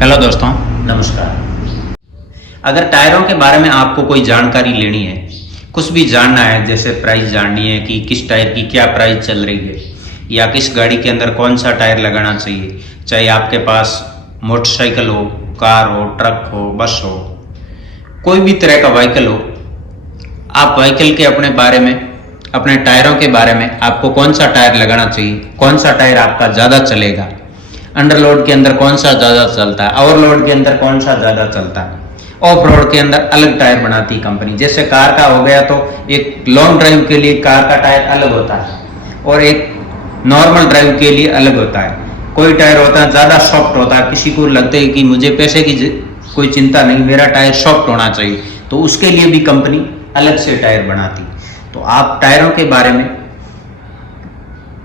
Hello दोस्तों, नमस्कार। अगर टायरों के बारे में आपको कोई जानकारी लेनी है, कुछ भी जानना है, जैसे प्राइस जाननी है कि किस टायर की क्या प्राइस चल रही है या किस गाड़ी के अंदर कौन सा टायर लगाना चाहिए, चाहे आपके पास मोटरसाइकिल हो, कार हो, ट्रक हो, बस हो, कोई भी तरह का व्हीकल हो, आप व्हीकल के अपने बारे में, अपने टायरों के बारे में, आपको कौन सा टायर लगाना चाहिए, कौन सा टायर आपका ज़्यादा चलेगा, अंडरलोड के अंदर कौन सा ज़्यादा चलता है, ओवरलोड के अंदर कौन सा ज़्यादा चलता है, ऑफ रोड के अंदर अलग टायर बनाती है कंपनी। जैसे कार का हो गया तो एक लॉन्ग ड्राइव के लिए कार का टायर अलग होता है और एक नॉर्मल ड्राइव के लिए अलग होता है। कोई टायर होता है ज़्यादा सॉफ्ट होता है, किसी को लगता है कि मुझे पैसे की कोई चिंता नहीं, मेरा टायर सॉफ्ट होना चाहिए, तो उसके लिए भी कंपनी अलग से टायर बनाती। तो आप टायरों के बारे में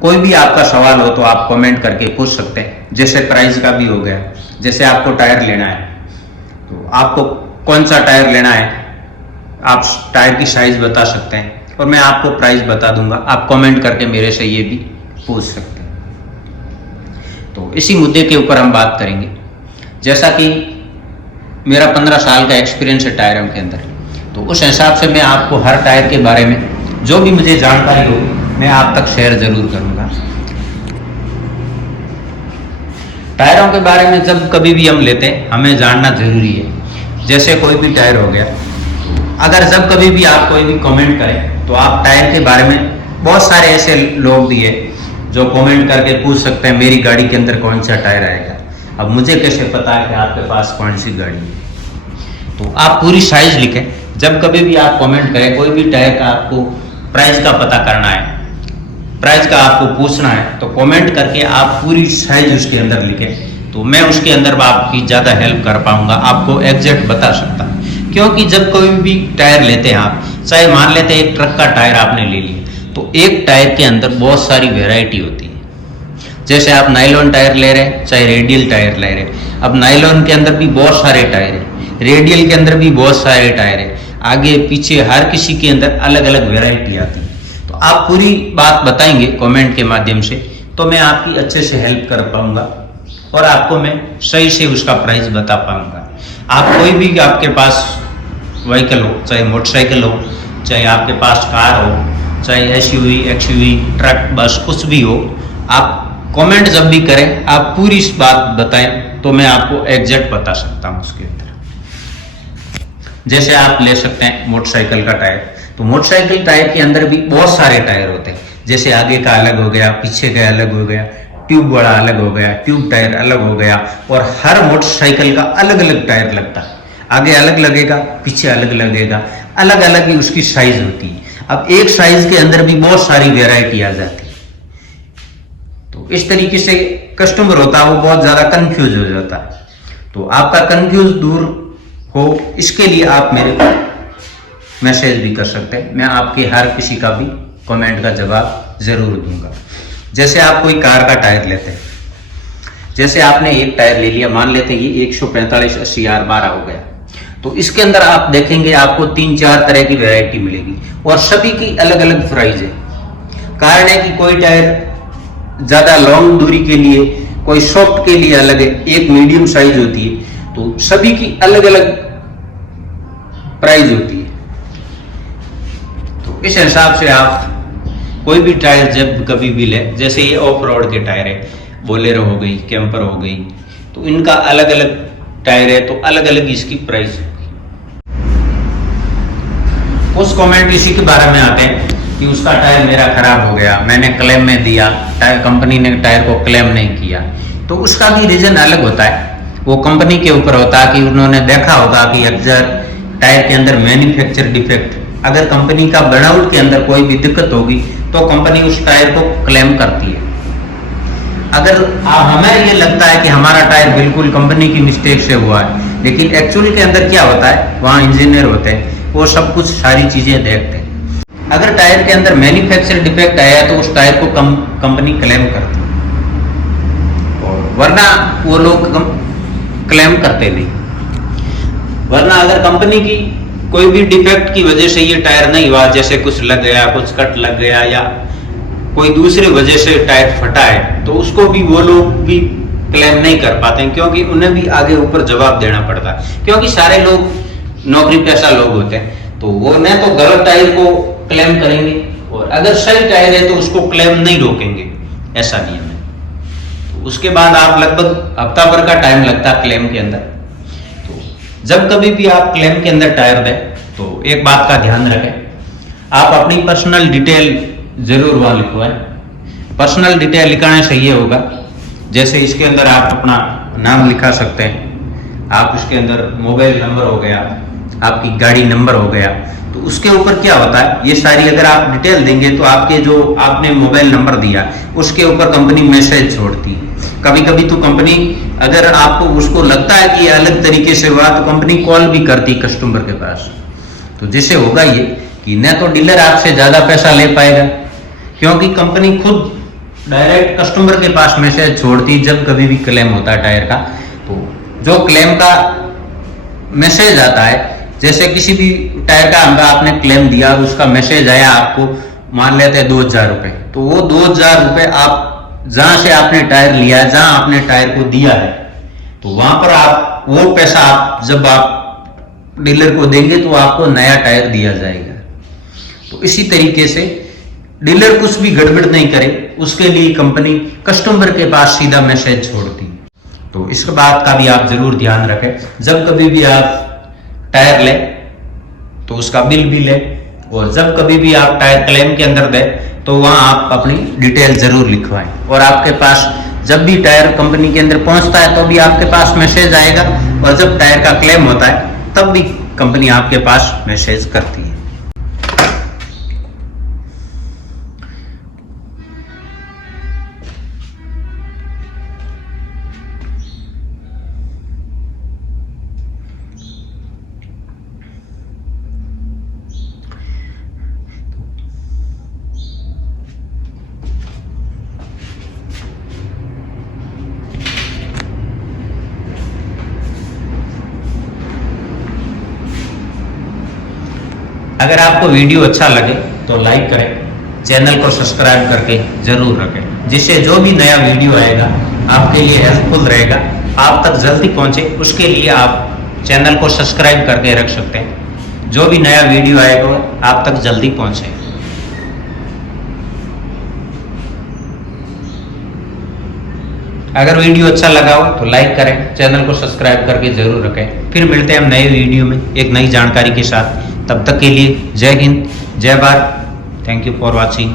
कोई भी आपका सवाल हो तो आप कमेंट करके पूछ सकते हैं। जैसे प्राइस का भी हो गया, जैसे आपको टायर लेना है तो आपको कौन सा टायर लेना है, आप टायर की साइज बता सकते हैं और मैं आपको प्राइस बता दूंगा। आप कमेंट करके मेरे से ये भी पूछ सकते हैं। तो इसी मुद्दे के ऊपर हम बात करेंगे। जैसा कि मेरा 15 साल का एक्सपीरियंस है टायरों के अंदर, तो उस हिसाब से मैं आपको हर टायर के बारे में जो भी मुझे जानकारी हो मैं आप तक शेयर जरूर करूंगा। टायरों के बारे में जब कभी भी हम लेते हैं हमें जानना जरूरी है। जैसे कोई भी टायर हो गया, अगर जब कभी भी आप कोई भी कमेंट करें तो आप टायर के बारे में, बहुत सारे ऐसे लोग भी है जो कमेंट करके पूछ सकते हैं मेरी गाड़ी के अंदर कौन सा टायर आएगा। अब मुझे कैसे पता है कि आपके पास कौन सी गाड़ी है? तो आप पूरी साइज लिखें। जब कभी भी आप कमेंट करें, कोई भी टायर का आपको प्राइस का पता करना है, प्राइस का आपको पूछना है, तो कमेंट करके आप पूरी साइज उसके अंदर लिखें, तो मैं उसके अंदर आपकी ज़्यादा हेल्प कर पाऊंगा, आपको एग्जैक्ट बता सकता हूँ। क्योंकि जब कोई भी टायर लेते हैं आप, चाहे मान लेते हैं एक ट्रक का टायर आपने ले लिया, तो एक टायर के अंदर बहुत सारी वेराइटी होती है। जैसे आप नायलॉन टायर ले रहे हैं, चाहे रेडियल टायर ले रहे हैं। अब नायलॉन के अंदर भी बहुत सारे टायर हैं, रेडियल के अंदर भी बहुत सारे टायर हैं, आगे पीछे हर किसी के अंदर अलग अलग वेराइटी आती है। तो आप पूरी बात बताएंगे कमेंट के माध्यम से, तो मैं आपकी अच्छे से हेल्प कर पाऊंगा और आपको मैं सही से उसका प्राइस बता पाऊंगा। आप कोई भी आपके पास व्हीकल हो, चाहे मोटरसाइकिल हो, चाहे आपके पास कार हो, चाहे एसयूवी, एक्सयूवी, ट्रक, बस, कुछ भी हो, आप कमेंट जब भी करें आप पूरी बात बताएं तो मैं आपको एग्जैक्ट बता सकता हूँ उसके अंदर। जैसे आप ले सकते हैं मोटरसाइकिल का टायर, तो मोटरसाइकिल टायर के अंदर भी बहुत सारे टायर होते हैं। जैसे आगे का अलग हो गया, पीछे का अलग हो गया, ट्यूब बड़ा अलग हो गया, ट्यूब टायर अलग हो गया, और हर मोटरसाइकिल का अलग अलग टायर लगता है। आगे अलग लगेगा, पीछे अलग लगेगा, अलग अलग ही उसकी साइज होती है। अब एक साइज के अंदर भी बहुत सारी वेराइटी आ जाती है। तो इस तरीके से कस्टमर होता है वो बहुत ज्यादा कंफ्यूज हो जाता है। तो आपका कंफ्यूज दूर हो, इसके लिए आप मेरे को मैसेज भी कर सकते हैं। मैं आपके हर किसी का भी कमेंट का जवाब जरूर दूंगा। जैसे आप कोई कार का टायर लेते हैं, जैसे आपने एक टायर ले लिया, मान लेते हैं ये 145 80 R12 हो गया, तो इसके अंदर आप देखेंगे आपको 3-4 तरह की वैरायटी मिलेगी और सभी की अलग अलग प्राइस है। कारण है कि कोई टायर ज्यादा लॉन्ग दूरी के लिए, कोई सॉफ्ट के लिए अलग है, एक मीडियम साइज होती है, तो सभी की अलग अलग प्राइस होती है। तो इस हिसाब से आप कोई भी टायर जब कभी भी ले, जैसे ये ऑफ रोड के टायर है, बोलेरो हो गई, कैंपर हो गई, तो इनका अलग अलग टायर है, तो अलग अलग इसकी प्राइस होगी। कुछ कमेंट इसी के बारे में आते हैं कि उसका टायर मेरा खराब हो गया, मैंने क्लेम में दिया, टायर कंपनी ने टायर को क्लेम नहीं किया। तो उसका भी रीजन अलग होता है, वो कंपनी के ऊपर होता है कि उन्होंने देखा होगा कि अक्सर टायर के अंदर मैन्युफैक्चर डिफेक्ट, अगर कंपनी का बनावट के अंदर कोई भी दिक्कत होगी तो कंपनी उस टायर को क्लेम करती है। अगर हमें ये लगता है कि हमारा टायर बिल्कुल कंपनी की मिस्टेक से हुआ है, लेकिन एक्चुअल के अंदर क्या होता है, वहाँ इंजीनियर होते हैं, वो सब कुछ सारी चीजें देखते हैं। अगर टायर के अंदर मैन्युफैक्चर डिफेक्ट आया तो उस टायर को कंपनी क्लेम करती है, और वरना वो लोग क्लेम करते नहीं। वरना अगर कंपनी की कोई भी डिफेक्ट की वजह से ये टायर नहीं हुआ, जैसे कुछ लग गया, कुछ कट लग गया, या कोई दूसरी वजह से टायर फटा है, तो उसको भी वो लोग भी क्लेम नहीं कर पाते हैं, क्योंकि उन्हें भी आगे ऊपर जवाब देना पड़ता है, क्योंकि सारे लोग नौकरी पेशा लोग होते हैं, तो वो न तो गलत टायर को क्लेम करेंगे और अगर सही टायर है तो उसको क्लेम नहीं रोकेंगे, ऐसा नियम है। तो उसके बाद आप लगभग हफ्ता भर का टाइम लगता है क्लेम के अंदर। तो जब कभी भी आप क्लेम के अंदर टायर दें तो एक बात का ध्यान रखें, आप अपनी पर्सनल डिटेल जरूर वहां लिखवाएं। पर्सनल डिटेल लिखाने से ये होगा, जैसे इसके अंदर आप अपना नाम लिखा सकते हैं, आप इसके अंदर मोबाइल नंबर हो गया, आपकी गाड़ी नंबर हो गया, तो उसके ऊपर क्या होता है, ये सारी अगर आप डिटेल देंगे तो आपके जो आपने मोबाइल नंबर दिया उसके ऊपर कंपनी मैसेज छोड़ती है। कभी कभी तो कंपनी अगर आपको उसको लगता है कि अलग तरीके से हुआ तो कंपनी कॉल भी करती कस्टमर के पास। तो जिससे होगा ये कि न तो डीलर आपसे ज्यादा पैसा ले पाएगा, क्योंकि कंपनी खुद डायरेक्ट कस्टमर के पास मैसेज छोड़ती जब कभी भी क्लेम होता है टायर का। तो जो क्लेम का मैसेज आता है, जैसे किसी भी टायर का आपने क्लेम दिया, उसका मैसेज आया आपको, मान लेते हैं 2000 रुपए, तो वो 2000 रुपए आप जहां से आपने टायर लिया है, जहां आपने टायर को दिया है, तो वहां पर आप वो पैसा आप जब आप डीलर को देंगे तो आपको नया टायर दिया जाएगा। तो इसी तरीके से डीलर कुछ भी गड़बड़ नहीं करे उसके लिए कंपनी कस्टमर के पास सीधा मैसेज छोड़ती। तो इस बात का भी आप जरूर ध्यान रखें, जब कभी भी आप टायर लें तो उसका बिल भी लें, और जब कभी भी आप टायर क्लेम के अंदर दें तो वहां आप अपनी डिटेल जरूर लिखवाएं। और आपके पास जब भी टायर कंपनी के अंदर पहुंचता है तो भी आपके पास मैसेज आएगा, और जब टायर का क्लेम होता है तब भी कंपनी आपके पास मैसेज करती है। अगर आपको वीडियो अच्छा लगे तो लाइक करें, चैनल को सब्सक्राइब करके जरूर रखें, जिससे जो भी नया वीडियो आएगा आपके लिए हेल्पफुल रहेगा, आप तक जल्दी पहुंचे। उसके लिए आप चैनल को सब्सक्राइब करके रख सकते हैं, जो भी नया वीडियो आएगा आप तक जल्दी पहुंचे। अगर वीडियो अच्छा लगा हो तो लाइक करें, चैनल को सब्सक्राइब करके जरूर रखें। फिर मिलते हैं हम नए वीडियो में एक नई जानकारी के साथ। तब तक के लिए जय हिंद, जय Bharat. Thank you for watching.